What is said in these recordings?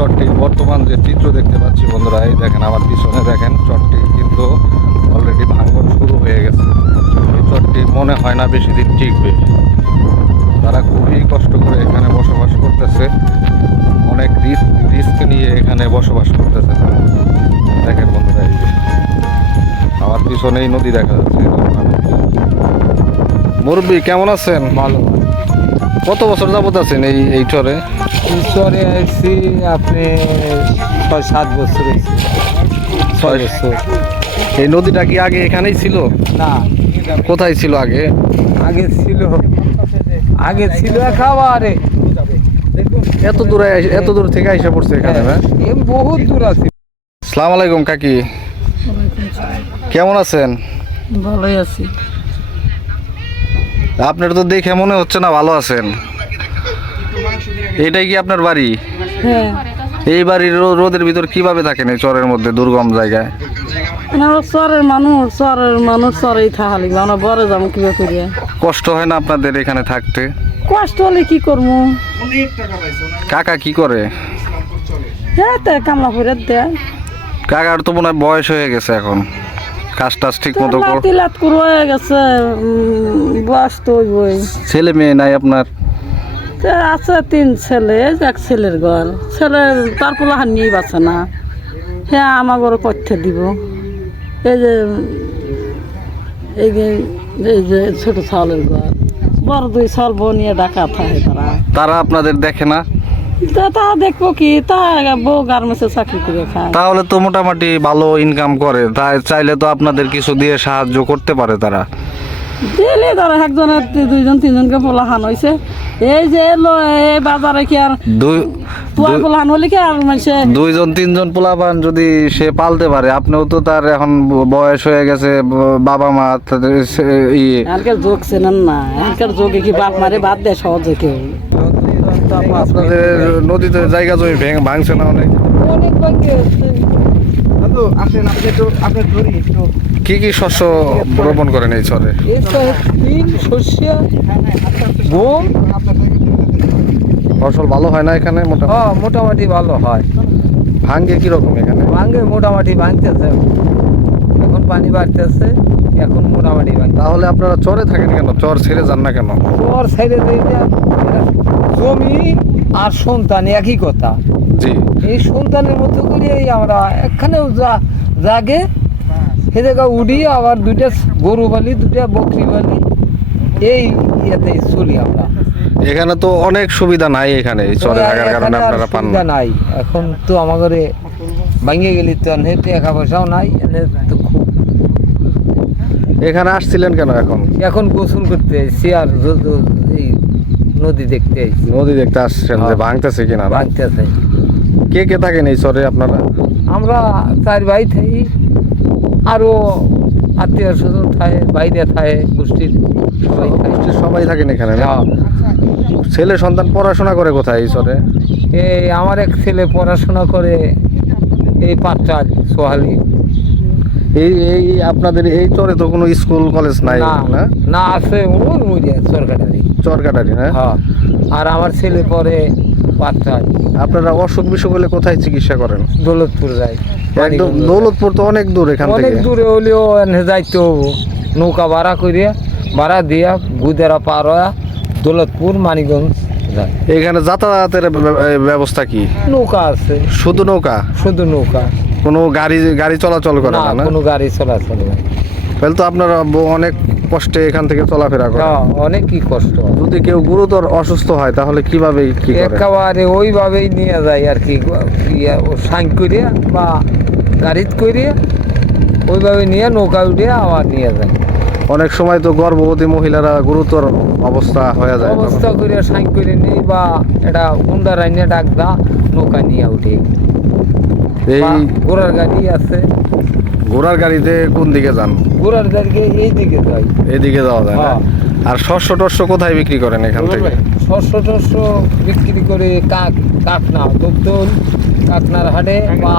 চরটির বর্তমান যে চিত্র দেখতে পাচ্ছি বন্ধুরা, এই দেখেন আমার পিছনে দেখেন চরটি কিন্তু অলরেডি ভাঙন শুরু হয়ে গেছে। এই চরটি মনে হয় না বেশি দিন টিকবে। তারা খুবই কষ্ট করে এখানে বসবাস করতেছে, অনেক রিস্ক নিয়ে এখানে বসবাস করতেছে তারা। দেখেন বন্ধুরা, এই যে আমার পিছনেই নদী দেখা যাচ্ছে। মুরব্বী কেমন আছেন? ভালো। কত বছর যাবত আছেন এই চরে? চরে আসছি আপনি 6-7 বছর হয়েছে। 6 বছর। এই নদীটা কি আগে এখানেই ছিল? না, কোথায় ছিল আগে? আগে ছিল একেবারে এত দূর থেকে আইসা পড়ছে এখানে না? বহুত দূর আছে। আসসালামু আলাইকুম কাকি, কেমন আছেন? ভালোই আছি। আপনার তো দেখে মনে হচ্ছে না ভালো আছেন। এটাই কি আপনার বাড়ি? হ্যাঁ, এই বাড়ির রোদের ভিতর কিভাবে থাকেন এই চরের মধ্যে দুর্গম জায়গায়? আমরা চরের মানুষ চরেই থাকালি, আমরা বড় যাবো কিভাবে করিয়া। কষ্ট হয় না আপনাদের এখানে থাকতে? কষ্ট হলে কি করবো? কাকা কি করে? হ্যাঁ, তাই কামলা করে দেয়। কাকার তো মনে হয় বয়স হয়ে গেছে এখন, কাজ টাজ ঠিক মতো লাত করে হয়ে গেছে, বয়স তো ওই ছেলে মেয়ে নাই আপনার? আছে 3 ছেলে, এক ছেলের ঘর, ছেলে তার পোলা হান নিয়েই বাঁচে না। হ্যাঁ, আমার ঘরে করতে দিব। এই যে এই যে ছোট চাউলের ঘর, বড় 2 চাল বউ নিয়ে ডাকা থাকে তারা আপনাদের দেখে না? তা দেখবো কি, তা বউ গার্মেন্টসে চাকরি করে খায়। তাহলে তো মোটামুটি ভালো ইনকাম করে, তাই চাইলে তো আপনাদের কিছু দিয়ে সাহায্য করতে পারে তারা। দিলে ধরো একজনের 2-3জনকে পোলাহান হয়েছে। এই যে এলো এই বাজারে কি আর পোলাহান হলে কি আর মানুষে 2-3জন পোলাপান যদি সে পালতে পারে, আপনিও তো তার এখন বয়স হয়ে গেছে, বাবা মা এখানকার যোগ চেনেন না, এখানকার যোগে কি বাপ মারে বাদ দেয় সহজে কেউ। আপনাদের নদীতে জায়গা জমি ভাঙছে না অনেক? অনেক ভাঙ্গে কি কি শস্য রোপণ করেন এই চরে? শস্য গম ফসল ভালো হয় না এখানে? মোটামুটি ভালো হয়। ভাঙ্গে কিরকম এখানে? ভাঙে মোটামুটি ভাঙতেছে, এখন পানি বাড়তেছে, এখন মোটামুটি ভাঙতে। তাহলে আপনারা চরে থাকেন কেন? চর ছেড়ে যান না কেন? চর ছেড়ে জমি আর সন্তান একই কথা। জি, এই সন্তানের মতো করে আমরা এখানেও জাগে সে জায়গা উঠি, আবার 2টা গরু বালি 2টা বকরি বালি, এই ইয়েতে চলি আমরা। এখানে তো অনেক সুবিধা নাই এখানে এই চরে থাকার কারণে আপনারা পান না। নাই এখন তো আমাদের ভাঙিয়ে গেলি তো টাকা পয়সাও নাই, তো খুব। এখানে আসছিলেন কেন এখন গোসল করতে এসেছি আর এই নদী দেখতে এসেছি। নদী দেখতে আসছেন যে ভাঙতেছে কিনা? ভাঙতেছে। কে কে থাকেন এই চরে আপনারা? আমরা 4 ভাই থাকি, আরো আত্মীয় স্বজন থাকে, বাইরে থাকে, গোষ্ঠীর সবাই থাকেন এখানে না? হ্যাঁ। ছেলে সন্তান পড়াশোনা করে কোথায় এই চরে? এই আমার এক ছেলে পড়াশোনা করে এই 5 সোহালি। এই আপনাদের এই চরে তো কোনো স্কুল কলেজ নাই না? না, আছে ওই সরকারি চরকাটারি না? হ্যাঁ। আর আমার ছেলে পরে 5 আপনারা অসুখ বিসুখ হলে কোথায় চিকিৎসা করেন? দৌলতপুর যাই। একদম দৌলতপুর তো অনেক দূর এখান অনেক থেকে। দূরে হলেও যাইতে নৌকা ভাড়া করিয়া দিয়া গুদেরা পার হয়ে দৌলতপুর মানিকগঞ্জ যায়। এখানে যাতায়াতের ব্যবস্থা কি? নৌকা আছে, শুধু নৌকা? শুধু নৌকা, কোনো গাড়ি চলাচল করে না, না? কোনো গাড়ি চলাচল নাই। তাহলে তো আপনারা অনেক কষ্টে এখান থেকে চলাফেরা করেন। অনেকই কষ্ট। যদি কেউ গুরুতর অসুস্থ হয় তাহলে কিভাবে কি করে? একেবারে ওইভাবেই নিয়ে যায় আর কি, সাইন করিয়া বা গাড়িত করিয়া ওইভাবে নিয়ে নৌকা উঠিয়ে আবার নিয়ে যায়। অনেক সময় তো গর্ভবতী মহিলারা গুরুতর অবস্থা হয়ে যায়, অবস্থা করিয়া সাইন করে নিই বা এটা হুন্ডা রাইনে ডাক দা নৌকা নিয়ে উঠে। এই ঘোড়ার গাড়ি আছে। ঘোড়ার গাড়িতে কোন দিকে যান? ঘোড়ার গাড়িকে এইদিকে যাই। এদিকে যাওয়া যায় না? আর শস্য টস্য কোথায় বিক্রি করেন এখান থেকে? শস্য টস্য বিক্রি করে কাকনা দুধল কাকনার হাটে বা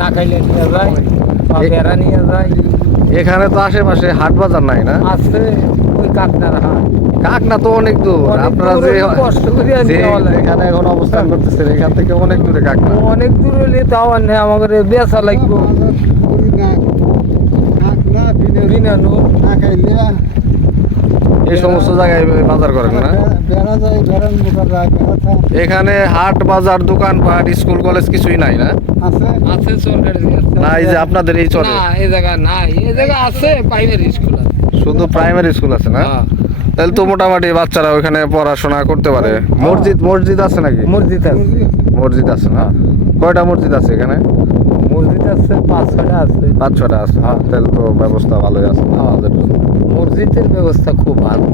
না খাইলে নিয়ে যায় বা বেড়া নিয়ে যায়। এখানে তো আশেপাশে হাট বাজার নাই না? আছে, ওই ওই কাকনার হাট কাকনা তো অনেক দূর অনেক আপনারা দূর যে হলে কষ্ট করে যে যাওয়া লাগে। এখানে এখন অবস্থান করতেছেন এখান থেকে অনেক দূরে কাকনা। অনেক দূর হলে তাও আর নেই, আমাদের বেচা লাগবো বিনানো। এই সমস্ত জায়গায় বাজার করেন না? এখানে হাট বাজার দোকানপাট স্কুল কলেজ কিছুই নাই না? আছে সরকারি না এই যে আপনাদের এই চরে না এই জায়গা নাই, এই জায়গা আছে প্রাইমারি স্কুল আছে। শুধু প্রাইমারি স্কুল আছে না? হ্যাঁ। তাহলে তো মোটামুটি বাচ্চারা ওখানে পড়াশোনা করতে পারে। মসজিদ মসজিদ আছে নাকি? মসজিদ আছে, মসজিদ আছে না? কয়টা মসজিদ আছে এখানে? মসজিদ আছে 5-6টা আছে। 5-6টা আছে। তাহলে তো ব্যবস্থা ভালোই আছে আমাদের। মসজিদের ব্যবস্থা খুব ভালো।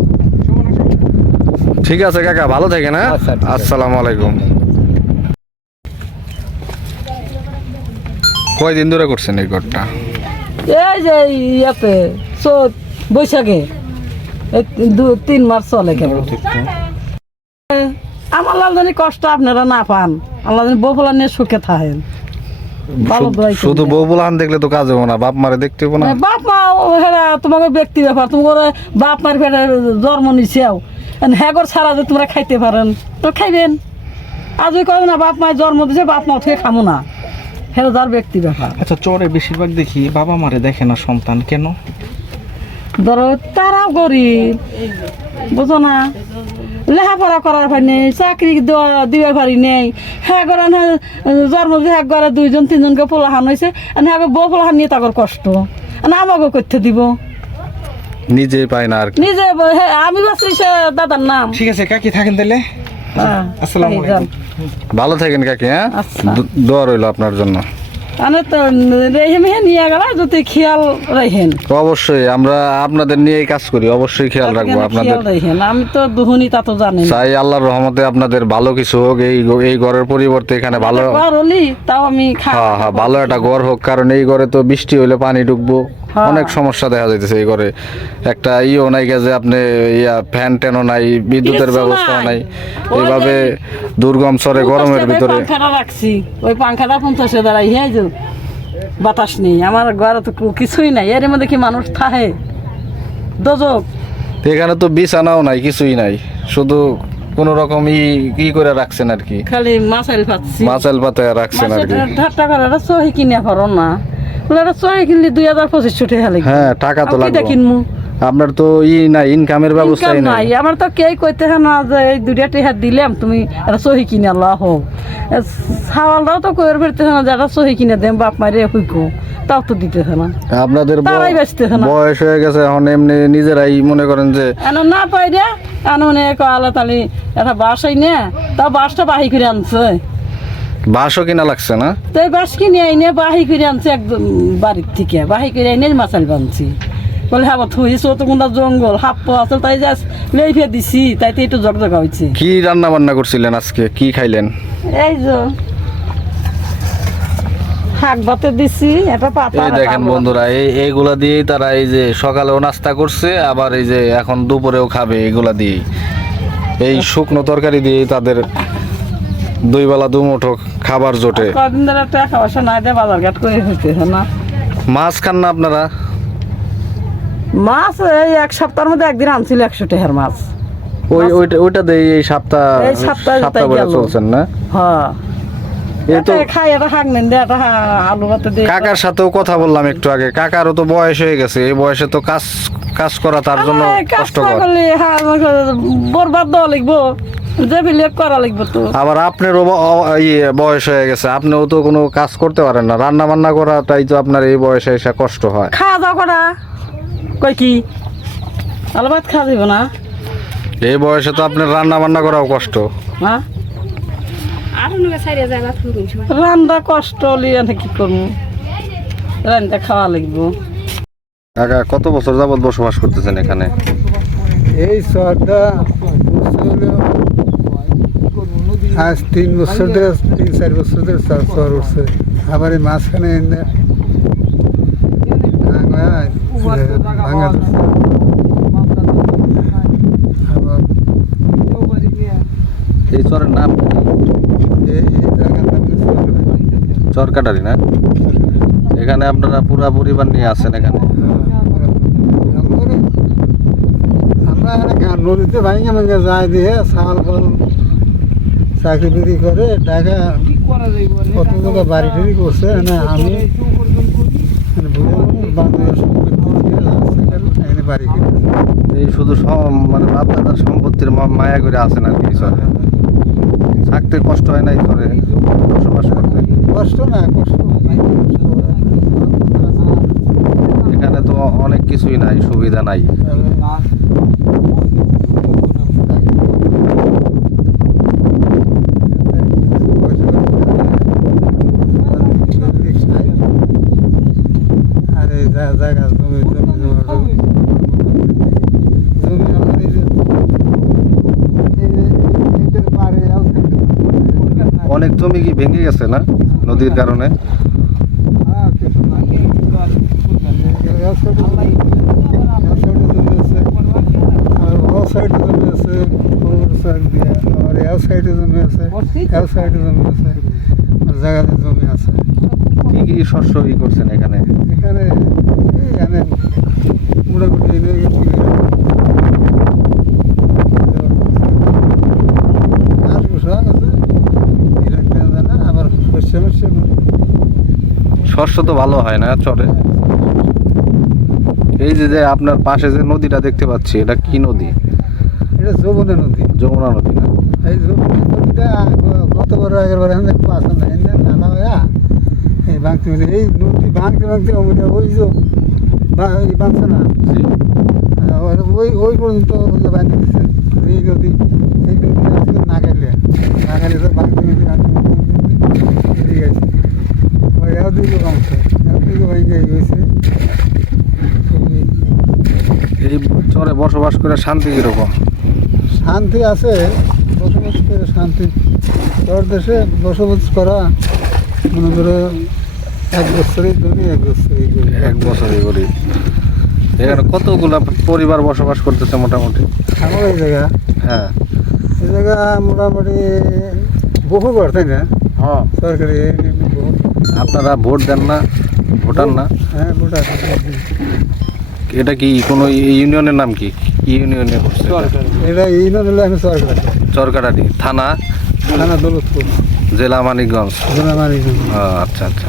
ঠিক আছে কাকা, ভালো থাকেন। হ্যাঁ, আচ্ছা, ঠিক আছে। আসসালামু আলাইকুম। কয়দিন ধরে করছেন এই ঘরটা? এই যে ইয়াতে বৈশাখে এই 2-3 মাস চলে কেন। আমার আল্লাহ জানি কষ্ট আপনারা না পান, আল্লাহ জানি বউ পোলা নিয়ে সুখে থাকেন। ভালো দোয়াই করি। শুধু বউ বুলাহান দেখলে তো কাজ হবো না, বাপ মারে দেখতে হবো না। বাপ মা হেরা তোমাকে ব্যক্তি ব্যাপার, তোমার বাপ মার পেটে জন্ম নিছেও, হ্যাঁ ছাড়া যে তোমরা খাইতে পারেন তো খাইবেন। আজ ওই কবে না বাপ মায়ের জন্ম দিছে, বাপ মা থেকে খামো না, হেরা যার ব্যক্তি ব্যাপার। আচ্ছা, চরে বেশিরভাগ দেখি বাবা মারে দেখে না সন্তান, কেন? ধরো তারাও গরিব, বুঝো না, লেখাপড়া করার পারি নেই, চাকরি দিবে পারি নেই। হ্যাঁ করে জন্ম দিয়ে হ্যাঁ করে 2-3জনকে পোলাহান হয়েছে, হ্যাঁ বউ পোলাহান নিয়ে তাদের কষ্ট আমাকে করতে দিব। নিজে পায় না আর কি। নিজে হ্যাঁ আমি বাঁচি সে দাদার নাম। ঠিক আছে কাকি, থাকেন তাহলে। হ্যাঁ, আসসালামু এই যান। ভালো থাকেন কাকি। হ্যাঁ, আচ্ছা। দোয়া রইল আপনার জন্য। মানে তো রেহে মেহে নিয়ে গেল, যদি খেয়াল রাখেন। অবশ্যই আমরা আপনাদের নিয়েই কাজ করি, অবশ্যই খেয়াল রাখবো আপনাদের। খেয়াল রাখেন, আমি তো দুহুনি তা তো জানি না। চাই আল্লাহর রহমতে আপনাদের ভালো কিছু হোক, এই ঘরের পরিবর্তে এখানে ভালো। ঘর হলি তাও আমি হ্যাঁ হ্যাঁ, ভালো একটা ঘর হোক, কারণ এই ঘরে তো বৃষ্টি হইলে পানি ঢুকবো, হ্যাঁ। অনেক সমস্যা দেখা যাইতেছে এই ঘরে। একটা ইও নাই যে আপনি ফ্যান ট্যানও নাই, বিদ্যুতের কিচ্ছু ব্যবস্থা নাই। নাই। ওই এইভাবে দুর্গম চরে গরমের ভিতরে পাংখাটা রাখছি, ওই পাংখাটা 50 দাঁড়াই হ্যাঁ যে বাতাস নেই, আমার ঘরে তো কিছুই নাই, এর মধ্যে কি মানুষ থাকে? দোজক। এখানে তো বিছানাও নাই, কিছুই নাই, শুধু কোন রকম ই করে রাখছেন আর কি, খালি মাছাইল পাচ্ছি, মাচাল পাতায় রাখছেন আর কি। ঠাট্টা করে একটা সহি কিনে পারো না, একটা সহি কিনলে 2025 টাকা লাগে। হ্যাঁ, টাকা তো লাগবে। কিনবো আপনার তো নাই, ইনকামের ব্যবস্থাই ইনকাম নাই। নাই আমার তো, কে কইতে না যে এই 2টা টাকা দিলাম তুমি একটা সহি কিনে আল্লাহ হোক। ছাওয়ালটাও তো কইর ফেরতেছে না যে একটা সহি কিনে দেন বাপ মারে হুইকো, তাও তো দিতেছে না, আপনাদের তারাই বেচতেছে না। বয়স হয়ে গেছে এখন, এমনি নিজেরাই মনে করেন যে না পাই রে, মনে আল্লাহ তালি একটা বাসাই নে, তাও বাসটা বাহি করে আনছে, বাঁশও কিনা লাগছে না? তো এই বাস কিনে আইনে বাহি করে আনছে একদম বাড়ির থেকে, বাহি করে আইনে মাছাল বানছি। বলে হ্যাঁ থুইছো তো কোনটা জঙ্গল হাপ্প আছে, তাই যা লেফে দিছি, তাইতে একটু জগজগা হয়েছে। কি রান্না বান্না করছিলেন আজকে, কি খাইলেন? এই যে শাক ভাতে দিছি, একটা পাতা। এই দেখেন বন্ধুরা, এইগুলা দিয়েই তারা এই যে সকালেও নাস্তা করছে, আবার এই যে এখন দুপুরেও খাবে এগুলা দিয়েই। এই শুকনো তরকারি দিয়েই তাদের 2 বেলা 2 মুঠো খাবার জোটে। কদিন ধরে টাকা পয়সা নাই দিয়ে বাজার ঘাট করে হইতেছে না। মাছ খান না আপনারা? মাছ এই 1 সপ্তাহের মধ্যে একদিন আনছিল 100 টাকার মাছ। ওইটা দিয়ে এই সপ্তাহ এই সপ্তাহে সপ্তাহ করে গেল। চলছেন না? হ্যাঁ, এই তো এটা খাই, এটা শাক নেন দে, এটা আলু ভাতে দিয়ে। কাকার সাথেও কথা বললাম একটু আগে, কাকারও তো বয়স হয়ে গেছে, এই বয়সে তো কাজ করা তার জন্য কষ্টকর। বরবাদ দেওয়া লাগবো, যে বিলিয়ে করা লাগবো তো। আবার আপনারও বয়স হয়ে গেছে, আপনিও তো কোনো কাজ করতে পারেন না, রান্না বান্না করাটাই তো আপনার এই বয়সে এসে কষ্ট হয়। খাওয়া দাওয়া করা কই কি আলু ভাত খাওয়া যাবে না? এই বয়সে তো আপনার রান্না বান্না করাও কষ্ট। হ্যাঁ, রান্না কষ্ট লিয়ে কি করবো, রান্না খাওয়া লাগবো। কাকা কত বছর যাবত বসবাস করতেছেন এখানে? এই শহরটা আজ 3 বছর ধরে, 3-4 বছর ধরে শহর উঠছে। আবার এই মাঝখানে ভাঙা ধরছে। আবার এই চরের নাম এই জায়গাটার নাম চরকাটারি না? এখানে আপনারা পুরা পরিবার নিয়ে আছেন এখানে? নদীতে ভাঙে ভাঙে যায় দিয়ে ছাল ফল চাকরি বিক্রি করে টাকা কি করা যাইব কত জায়গায় বাড়ি টাড়ি করছে না আমি বাড়ি কিনেছি। এই শুধু মানে বাপ দাদার সম্পত্তির মায়া করে আছেন আর কি চরে থাকতে কষ্ট হয় নাই চরে বসবাস করতে। কষ্ট না কষ্ট এখানে তো অনেক কিছুই নাই, সুবিধা নাই। আর এই জায়গা জমি জমি জমি আমার এই যে এইটার পাড়ে অনেক জমি কি ভেঙে গেছে না নদীর কারণে? সাইডে জমি আছে আর এও সাইডে জমি আছে এও সাইডে জমি আছে জায়গাতে জমি আছে। কি কি শস্য ই করছেন এখানে? এখানে এখানে মোটামুটি এনে গেছি ঘাস ঘুষা আছে না আবার শস্য মস্য শস্য তো ভালো হয় না চরে। এই যে যে আপনার পাশে যে নদীটা দেখতে পাচ্ছি, এটা কি নদী? এটা যমুনা নদী। যমুনা নদী না? এই যমুনা নদীটা গতবার আগের বার এখানে খুব আসা না এনে নালা হয়ে এই ভাঙতে এই নদী ভাঙতে ভাঙতে ওই যে ভাঙছে না ওই ওই পর্যন্ত বাঁধতে দিচ্ছে এই নদী আজকে নাগাইলে তো ভাঙতে ভাঙতে ভাঙতে গেছে ওই এও দিকে ভাঙছে ভাঙে গেছে। এই চরে বসবাস করে শান্তি কিরকম? শান্তি আছে, বসবাস করে শান্তি। তোর দেশে বসবাস করা মনে করো 1 বছরই ধরি 1 বছরই করি। 1 বছরই করি। এখানে কতগুলা পরিবার বসবাস করতেছে মোটামুটি? আমার এই জায়গা হ্যাঁ এই জায়গা মোটামুটি বহু ঘর তাই না? হ্যাঁ। সরকারি বহু। আপনারা ভোট দেন না, ভোটার না? হ্যাঁ ভোটার। এটা কি কোনো ইউনিয়নের নাম কি? কি ইউনিয়নে করছে? এটা এই না হলে আমি সরকার চরকাটারি থানা, থানা দৌলতপুর, জেলা মানিকগঞ্জ। জেলা মানিকগঞ্জ। আচ্ছা আচ্ছা।